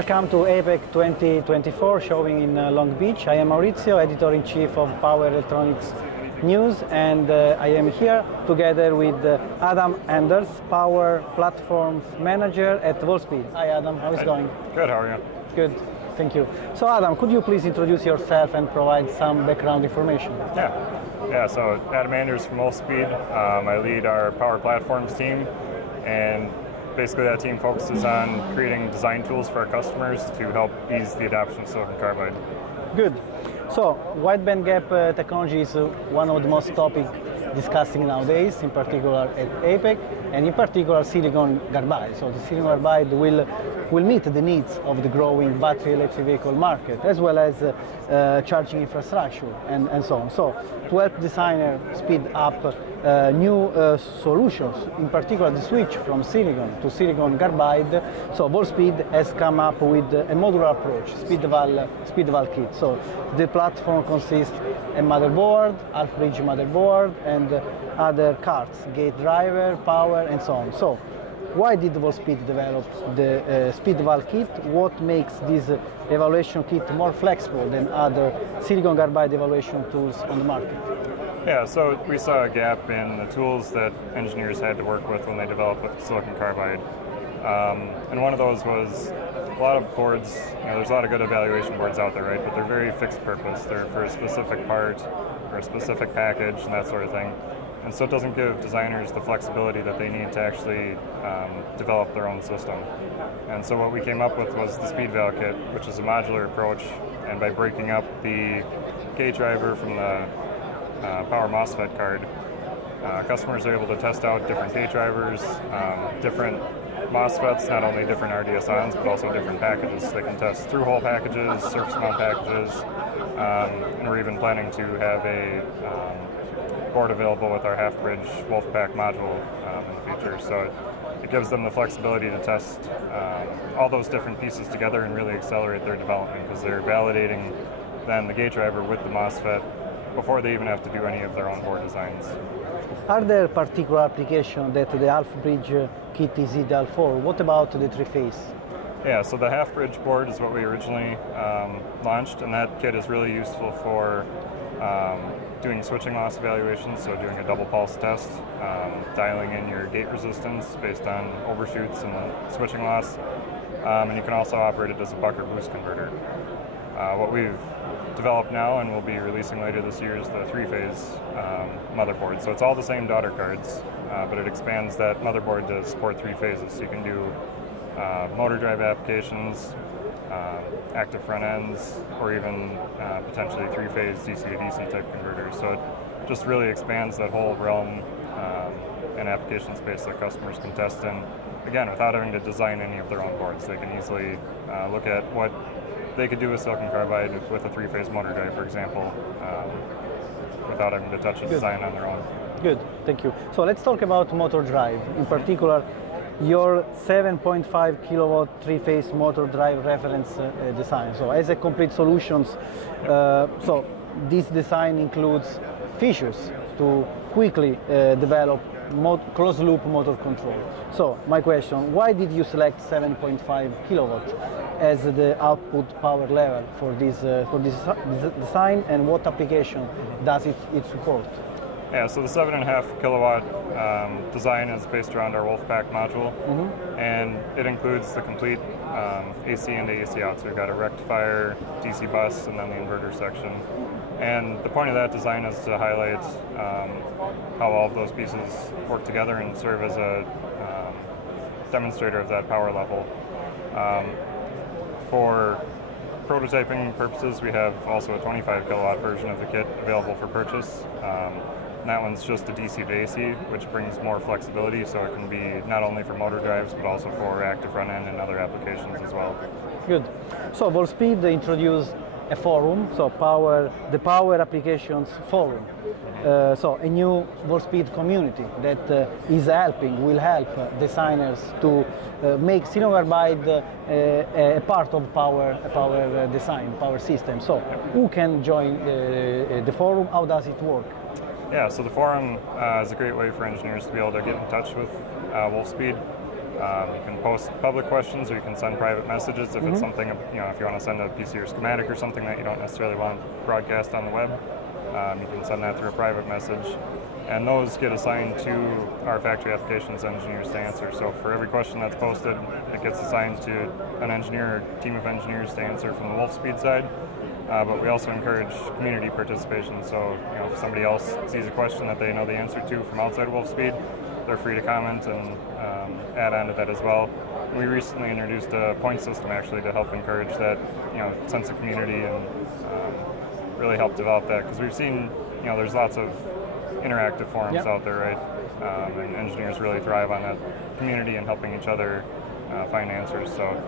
Welcome to APEC 2024, showing in Long Beach. I am Maurizio, Editor-in-Chief of Power Electronics News, and I am here together with Adam Anders, Power Platforms Manager at Wolfspeed. Hi Adam, how is it going? Good, how are you? Good, thank you. So Adam, could you please introduce yourself and provide some background information? Yeah. So Adam Anders from Wolfspeed. I lead our Power Platforms team, and basically that team focuses on creating design tools for our customers to help ease the adoption of silicon carbide. Good. So wide bandgap technology is one of the most topic discussing nowadays, in particular at APEC, and in particular silicon carbide. So the silicon carbide will meet the needs of the growing battery electric vehicle market, as well as charging infrastructure and so on. So to help designers speed up new solutions, in particular the switch from silicon to silicon carbide, so Wolfspeed has come up with a modular approach, speedval kit. So the platform consists a motherboard, half-bridge motherboard, and other cards, gate driver, power, and so on. So why did Wolfspeed develop the speedval kit? What makes this evaluation kit more flexible than other silicon carbide evaluation tools on the market? Yeah, so we saw a gap in the tools that engineers had to work with when they developed silicon carbide. And one of those was a lot of boards, there's a lot of good evaluation boards out there, right? But they're very fixed purpose. They're for a specific part or a specific package and that sort of thing. And so it doesn't give designers the flexibility that they need to actually develop their own system. And so what we came up with was the speedval kit, which is a modular approach. And by breaking up the gate driver from the power MOSFET card, customers are able to test out different gate drivers, different MOSFETs, not only different RDS-ons, but also different packages. They can test through-hole packages, surface mount packages, and we're even planning to have a board available with our half-bridge Wolfpack module in the future. So it gives them the flexibility to test all those different pieces together and really accelerate their development, because they're validating then the gate driver with the MOSFET before they even have to do any of their own board designs. Are there particular applications that the half-bridge kit is ideal for? What about the three-phase? Yeah, so the half-bridge board is what we originally launched, and that kit is really useful for doing switching loss evaluations, so doing a double pulse test, dialing in your gate resistance based on overshoots and switching loss, and you can also operate it as a buck or boost converter. What we've developed now and we'll be releasing later this year is the three-phase motherboard. So it's all the same daughter cards, but it expands that motherboard to support three phases. So you can do motor drive applications, active front ends, or even potentially three-phase DC to DC type converters. So it just really expands that whole realm and application space that customers can test in, again, without having to design any of their own boards. They can easily look at what they could do with silicon carbide with a three-phase motor drive, for example, without having to touch a design on their own. Good, thank you. So let's talk about motor drive. In particular, your 7.5 kilowatt three-phase motor drive reference design. So as a complete solutions, so this design includes features to quickly develop closed-loop motor control. So my question, why did you select 7.5 kilowatt as the output power level for this design, and what application does it support? Yeah, so the 7.5 kilowatt design is based around our Wolfpack module, and it includes the complete AC in to AC out. So we've got a rectifier, DC bus, and then the inverter section. And the point of that design is to highlight how all of those pieces work together and serve as a demonstrator of that power level. For prototyping purposes, we have also a 25 kilowatt version of the kit available for purchase. And that one's just a DC to AC, which brings more flexibility, so it can be not only for motor drives, but also for active front end and other applications as well. Good. So Wolfspeed introduced a forum, so the Power Applications Forum. So a new Wolfspeed community that will help designers to make silicon carbide a part of power design, power system. So who can join the forum? How does it work? Yeah, so the forum is a great way for engineers to be able to get in touch with Wolfspeed. You can post public questions, or you can send private messages if it's something, if you want to send a PC or schematic or something that you don't necessarily want to broadcast on the web. You can send that through a private message, and those get assigned to our factory applications engineers to answer. So for every question that's posted, it gets assigned to an engineer or team of engineers to answer from the Wolfspeed side. But we also encourage community participation. So if somebody else sees a question that they know the answer to from outside Wolfspeed, they're free to comment and add on to that as well. We recently introduced a point system actually to help encourage that sense of community and really help develop that, because we've seen there's lots of interactive forums out there, right? And engineers really thrive on that community and helping each other find answers. So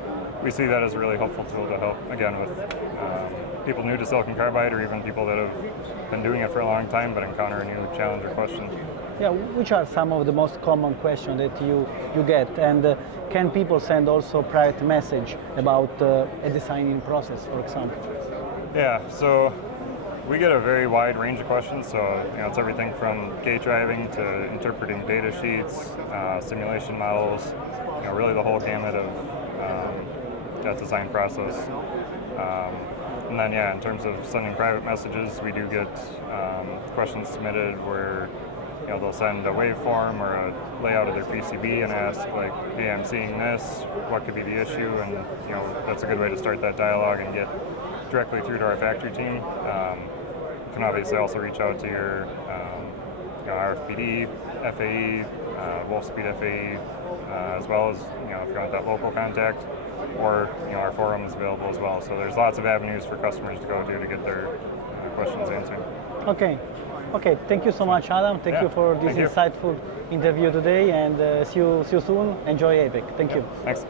we see that as a really helpful tool to help, again, with people new to silicon carbide, or even people that have been doing it for a long time but encounter a new challenge or question. Yeah, which are some of the most common questions that you get, and can people send also private message about a designing process, for example? Yeah, so we get a very wide range of questions. So it's everything from gate driving to interpreting data sheets, simulation models, really the whole gamut of that design process. And then in terms of sending private messages, we do get questions submitted where they'll send a waveform or a layout of their PCB and ask, like, hey, I'm seeing this, what could be the issue? And that's a good way to start that dialogue and get directly through to our factory team. You can obviously also reach out to your RFPD, FAE, Wolfspeed FAE, as well as if you want that local contact, or our forum is available as well. So there's lots of avenues for customers to go to get their questions answered. Okay. Thank you so much, Adam. Thank you for this insightful interview today, and see you soon. Enjoy APEC. Thank you. Thanks.